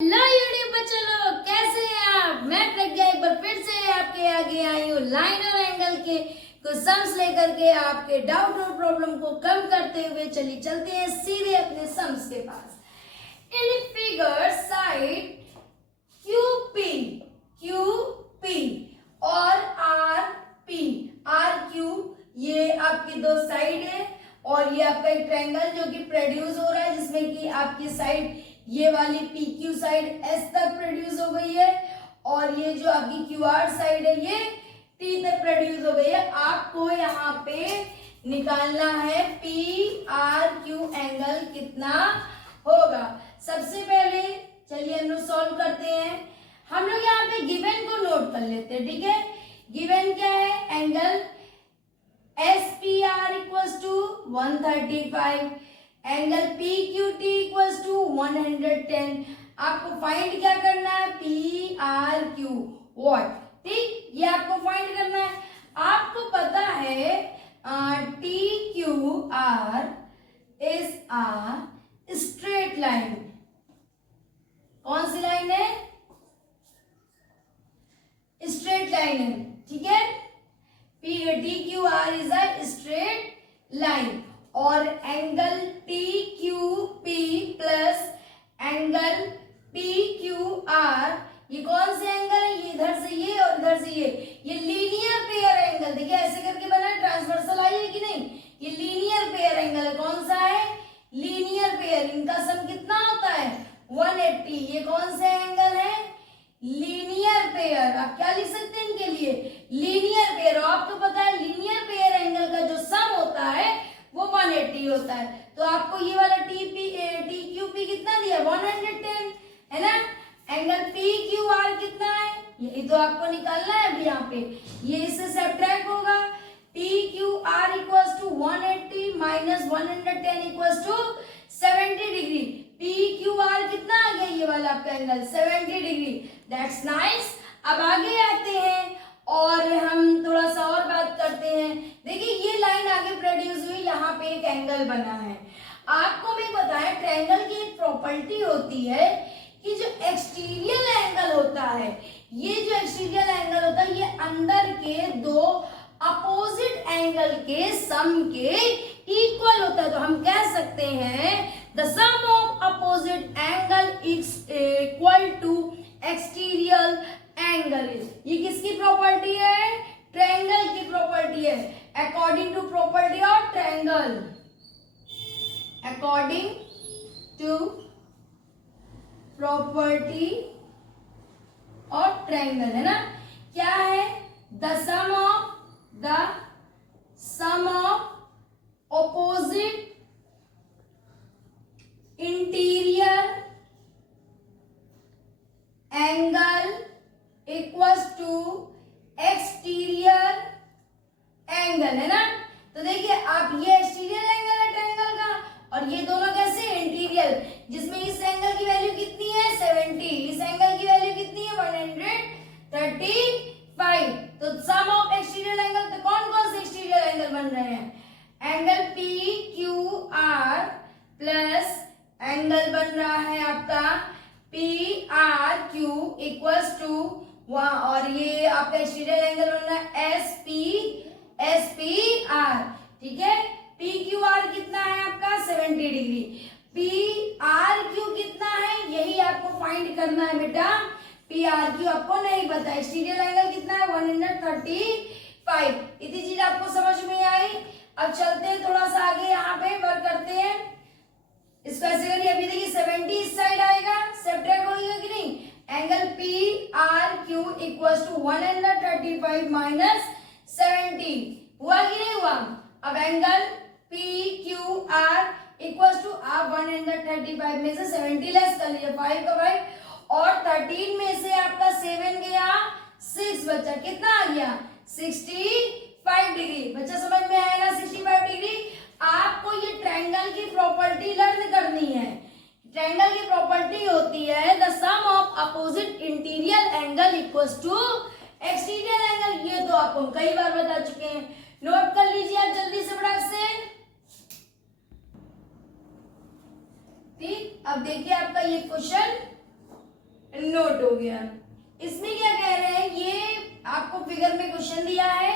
Hello YouTube बच्चों लोग, कैसे हैं आप। मैं प्रज्ञा एक बार फिर से आपके आगे आई हूँ लाइन और एंगल के कुछ सम्स लेकर के आपके डाउट और प्रॉब्लम को कम करते हुए। चलिए चलते हैं सीधे अपने सम्स के पास। इन फिगर साइड क्यूपी और आर क्यू ये आपकी दो साइड है और ये आपका एक ट्रायंगल जो कि प्रोड्यूस हो रहा है, जिसमें कि आपकी साइड ये वाली पी क्यू साइड एस तक प्रोड्यूस हो गई है और ये जो आपकी क्यू आर साइड है ये टी तक प्रोड्यूस हो गई है। आपको यहाँ पे निकालना है पी आर क्यू एंगल कितना होगा। सबसे पहले चलिए हम लोग सॉल्व करते हैं। हम लोग यहाँ पे गिवन को नोट कर लेते हैं, ठीक है। गिवन क्या है, angle S P R equals to 135, angle P Q T equals to 110। आपको फाइंड क्या करना है, पी आर क्यू वॉट, ठीक, ये आपको फाइंड करना है। आपको पता है T Q R is a straight line. कौन सी लाइन है, स्ट्रेट लाइन है, ठीक है। T Q R is a straight line और angle T Q P plus angle P Q R ये कौन से एंगल है, ये इधर से ये और इधर से ये लीनियर पेयर एंगल। देखिए ऐसे करके बना है, ट्रांसवर्सल आई है कि नहीं, ये लीनियर पेयर एंगल है। कौन सा है, लीनियर पेयर। इनका सम कितना होता है 180। ये कौन से एंगल है, लीनियर पेयर। आप क्या लिख सकते हैं इनके लिए, लीनियर पेयर। आपको पता है लीनियर पेयर एंगल का जो सम होता है वो 180 होता है। तो आपको ये वाला टी क्यू पी कितना दिया 110 है ना। एंगल पी क्यू आर कितना है, ये तो आपको निकालना है अभी यहाँ पे। ये इससे सब्ट्रैक्ट होगा। P Q R equals to 180 minus 110 equals to 70 degree. P Q R कितना आ गया, ये वाला आपका एंगल 70 डिग्री। That's nice. अब आगे आते हैं और हम थोड़ा सा और बात करते हैं। देखिए ये लाइन आगे प्रोड्यूस हुई, यहाँ पे एक एंगल बना है। आपको भी पता है ट्रायंगल की एक प्रॉपर्टी होती है कि जो एक्सटीरियर एंगल होता है, ये जो एक्सटीरियर एंगल होता है ये अंदर के दो अपोजिट एंगल के सम के इक्वल होता है। तो हम कह सकते हैं the sum of opposite angle is equal to exterior angle. ये किसकी प्रॉपर्टी है, ट्रायंगल की प्रॉपर्टी है। According to property of triangle, according to property of triangle है ना। क्या है, the sum of opposite interior angle equals to exterior angle है ना। तो देखिए आप ये एक्सटीरियर एंगल है ट्रायंगल का और ये दोनों कैसे इंटीरियर, जिसमें इस एंगल की वैल्यू कितनी है 70, इस एंगल की वैल्यू कितनी है 135। तो सम ऑफ एक्सटीरियर एंगल, तो कौन कौन से एक्सटीरियर एंगल बन रहे हैं, angle P Q R plus angle बन रहा है आपका P R Q equals to और ये आपका एक्सटीरियर एंगल बन रहा है एस पी आर, ठीक है। पी क्यू आर कितना है आपका 70 डिग्री। पी आर क्यू कितना है, यही आपको फाइंड करना है बेटा। पी आर क्यू आपको नहीं पता। एक्सटीरियर एंगल कितना है 135। इतनी चीज आपको समझ में आई। अब चलते हैं थोड़ा सा आगे, यहाँ पे वर्क करते हैं। इसको ऐसे करिए, अभी देखिए 70 इस साइड आएगा, सब्ट्रैक्ट होगा कि नहीं। Angle P R Q equals to 135 minus 70 हुआ कि नहीं हुआ। अब angle P Q R equals to आप 135 में से 70 लेस कर लीजिए, 5 का 5 और 13 में से आपका 7 गया, 6 बचा, कितना आ गया 65 डिग्री। बच्चा समझ में आया ना, 65 डिग्री। आपको ये ट्रायंगल की प्रॉपर्टी लर्न करनी है। ट्रायंगल की प्रॉपर्टी होती है the sum of opposite interior angle equals to exterior angle. ये तो आपको कई बार बता चुके हैं, नोट कर लीजिए आप जल्दी से फटाक से, ठीक। अब देखिए आपका ये क्वेश्चन नोट हो गया। इसमें क्या कह रहे हैं, ये आपको फिगर में क्वेश्चन दिया है,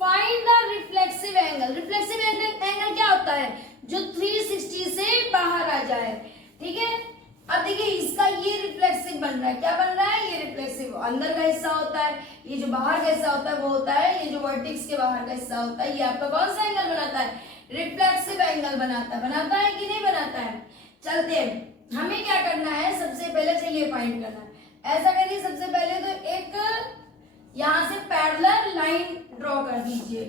find the reflexive angle. Reflexive angle क्या होता है, जो 360 से बाहर आ जाए, ठीक है। अब देखिए इसका ये रिफ्लेक्सिव बन रहा है, क्या बन रहा है, ये रिफ्लेक्सिव अंदर का हिस्सा होता है, ये जो बाहर का हिस्सा होता है वो होता है, ये जो वर्टेक्स के बाहर का हिस्सा होता है, ये आपका कौन सा एंगल बनाता है, रिफ्लेक्सिव एंगल बनाता है कि नहीं बनाता है। चलते हैं, हमें क्या करना है, सबसे पहले चलिए फाइंड करना है। ऐसा करिए, सबसे पहले तो एक यहां से पैरेलल लाइन ड्रॉ कर दीजिए।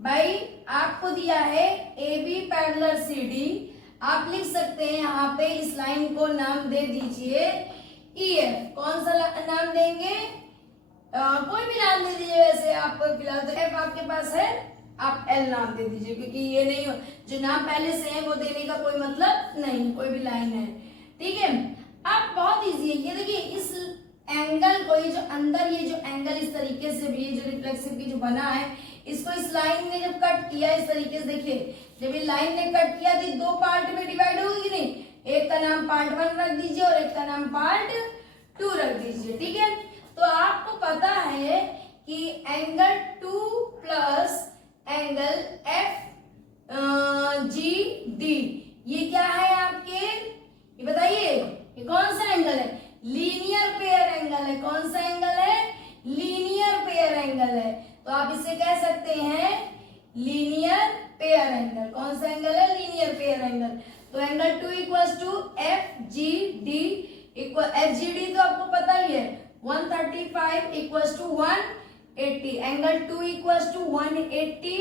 भाई आपको दिया है A B parallel C D, आप लिख सकते हैं यहाँ पे, इस लाइन को नाम दे दीजिए ई एफ। कौन सा नाम देंगे, कोई भी नाम दे दीजिए, वैसे आप फिलहाल तो एफ आपके पास है, आप एल नाम दे दीजिए, क्योंकि ये नहीं जो नाम पहले से है वो देने का कोई मतलब नहीं, कोई भी लाइन है, ठीक है। अब बहुत इजी है, ये देखिए इस एंगल को, ये जो अंदर ये जो एंगल इस तरीके से भी, जो रिफ्लेक्सिव की जो बना है, इसको इस लाइन ने जब कट किया इस तरीके से, देखिए जब ये लाइन ने कट किया तो दो पार्ट में डिवाइड होगी नहीं, एक का नाम पार्ट 1 रख दीजिए और एक का नाम पार्ट 2 रख दीजिए, ठीक है। तो आपको पता है कि angle 2 plus angle F G D, ये क्या है आपके, ये बताइए ये कौन सा एंगल है, लीनियर पेयर एंगल है। कौन सा एंगल है, लीनियर पेयर एंगल है। तो आप इसे कह सकते हैं लीनियर पेयर एंगल। कौन सा एंगल है, लीनियर पेयर एंगल। तो angle 2 equals to F G D equal, F G D तो आपको पता ही है 135 equals to 180। Angle 2 equals to 180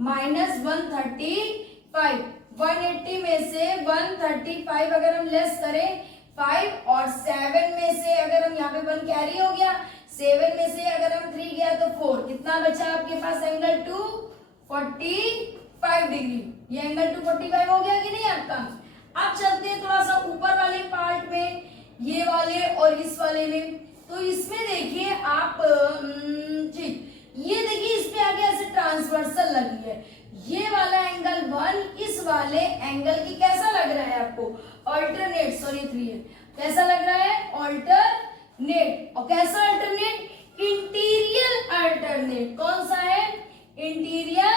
minus 135। 180 में से 135 अगर हम लेस करें 5 और 7 में से अगर हम यहाँ पे 1 कैरी हो गया, 7 में से अगर हम 3 गया तो 4, कितना बचा आपके पास, एंगल 245 डिग्री। ये एंगल 245 हो गया कि नहीं आपका। अब चलते हैं थोड़ा सा ऊपर वाले पार्ट में, ये वाले और इस वाले में। तो इसमें देखिए आप ठीक, ये देखिए इस पे आगे ऐसे ट्रांसवर्सल लगी है, ये वाला एंगल 1 इस वाले एंगल की कैसा लग रहा है आपको, ऑल्टरनेट, सॉरी 3 है, कैसा लग रहा है, ऑल्टरनेट। और कैसा ऑल्टरनेट, इंटीरियर अल्टरनेट। कौन सा है, इंटीरियर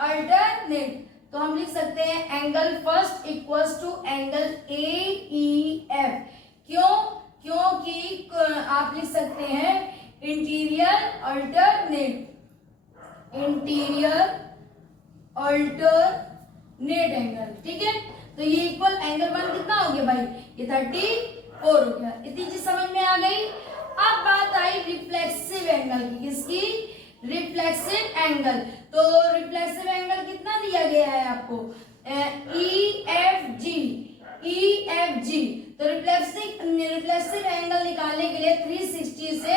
अल्टरनेट। तो हम लिख सकते हैं angle first equals to angle A E F. क्यों, क्योंकि आप लिख सकते हैं interior alternate, interior alternate angle, ठीक है। तो ये इक्वल एंगल 1 कितना हो गया भाई, ये 34 हो गया। इतनी चीज समझ में आ गई। अब बात आई रिफ्लेक्सिव एंगल की, किसकी, रिफ्लेक्सिव एंगल। तो रिफ्लेक्सिव एंगल कितना दिया गया है आपको, ई एफ जी, ई एफ जी। तो रिफ्लेक्सिव एंगल निकालने के लिए 360 से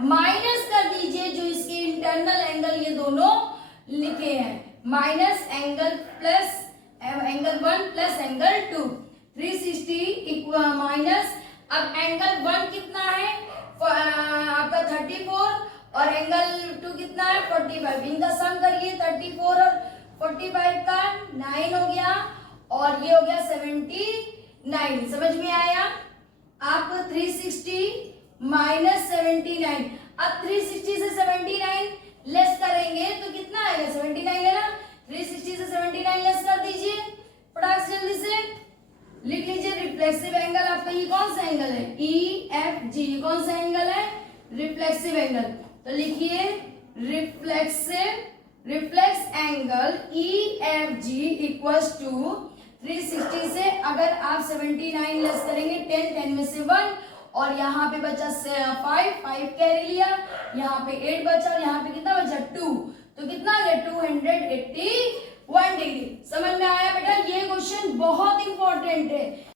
माइनस कर दीजिए जो इसके इंटरनल एंगल ये दोनों लिखे हैं, minus angle plus angle 1 plus angle 2, 360 equal minus, अब एंगल 1 कितना है आपका 34 और एंगल 2 कितना है 45, इनका सम करिए 34 और 45 का 9 हो गया और ये हो गया 79। समझ में आया। आप 360 माइनस 79, अब 360 से 79 लेस करेंगे तो कितना आएगा, 79 है ना, 360 से 79 लेस कर दीजिए फटाक से, जल्दी से लिख लीजिए। रिफ्लेक्सिव एंगल आपका ये कौन सा एंगल है, ई एफ जी, कौन सा एंगल है, रिफ्लेक्सिव एंगल। तो लिखिए reflex angle E F G equals to 360 से अगर आप 79 लेस करेंगे 10, 10 में से 1 और यहाँ पे बचा 5 कैरी लिया, यहाँ पे 8 बचा और यहाँ पे कितना बचा 2, तो कितना आ गया 281 डिग्री। समझ में आया बेटा, ये क्वेश्चन बहुत इंपॉर्टेंट है।